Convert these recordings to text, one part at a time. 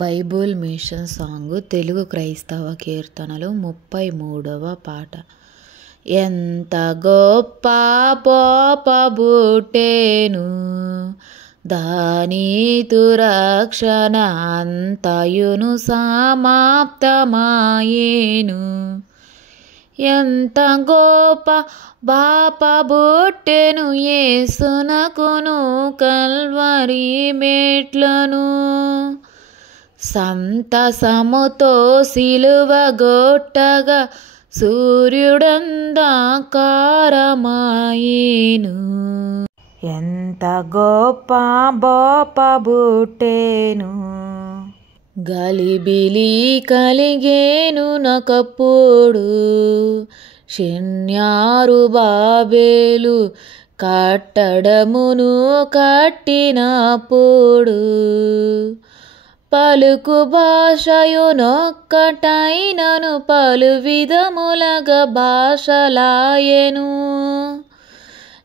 Bible machine song Telugu క్రైస్తవ కీర్తనలు 33వ పాట. ఎంత గొప్ప పోపబుట్టెను, దానితు రక్షణ అంతయును సమాప్తమాయెను. ఎంత గొప్ప బాపబుట్టెను, యేసునకును కల్వరి మెట్లను. సంతసముతో సిలువ గొట్టగా సూర్యుడంధకారమాయెను. ఎంత గొప్ప బోపబుట్టెను, గలిబిలి కలిగేను నొకప్పుడు. షిన్యారు బాబేలు కట్టడమును కట్టినప్పుడు, పలుకు భాషయునొక్కటైనను పలు విధములగా భాషలాయెను.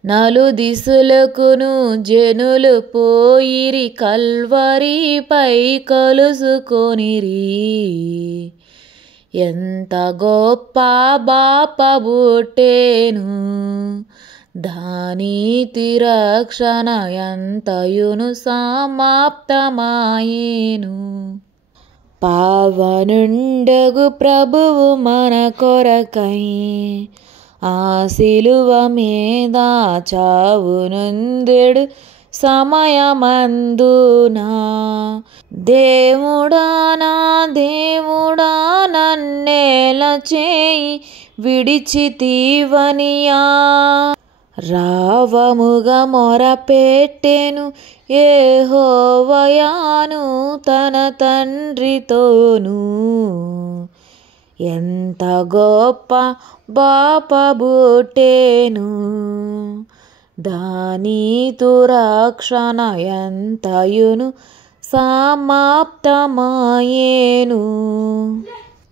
నలుదిశలకును జనులు పోయిరి, కల్వరిపై కలుసుకొనిరి. ఎంత గొప్ప బాపబుట్టెను, దానితి రక్షణ ఎంతయును సమాప్తమాయెను. పావనుండగు ప్రభువు మన కొరకై ఆ సిలువ మీద చావునొందెడు సమయమందునా. దేవుడా నా దేవుడా, నన్నేల చేయి విడిచితివనియా. రావముగా మొరపెట్టెను యెహోవాను తన తండ్రితోను. ఎంత గొప్ప బాపబుట్టెను, దానితు రక్షణ ఎంతయును సమాప్తమాయెను.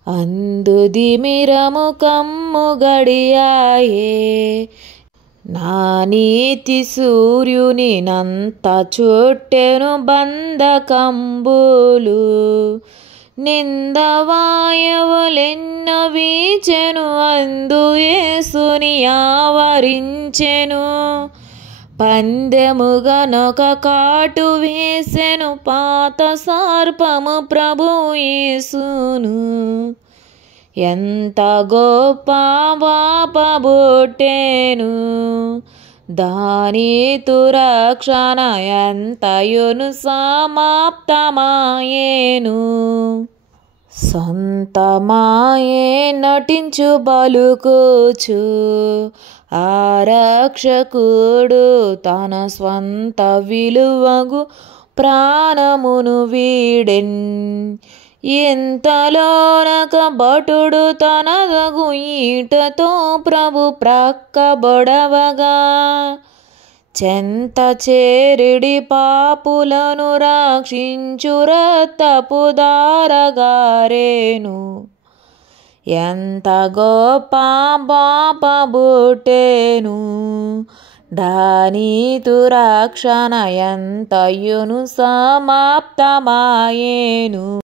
అందుదిమిరము కమ్ము గడియాయే, నా నీతి సూర్యుని నంత చుట్టెను బంధకంబులు. నిందవాయువులెన్నో వీచెను, అందు యేసుని ఆవరించెను. పందెముగా నొక కాటు వేసెను, పాత సర్పము ప్రభువు యేసును. ఎంత గొప్ప బాపబుట్టెను, దానితు రక్షణ ఎంతయును సమాప్తమాయెను. సొంతమాయే నటించు బలుకుచు, ఆ రక్షకుడు తన స్వంత విలువగు ప్రాణమును వీడెన్. ఎంతలోనక భటుడు తనదగు ఈటతో ప్రభు ప్రక్కబొడవగా, చెంత చేరిడి పాపులను రక్షించు రక్తపు దారగారేను. ఎంత గొప్ప బాపబుట్టెను, దానితు రక్షణ ఎంతయును సమాప్తమాయెను.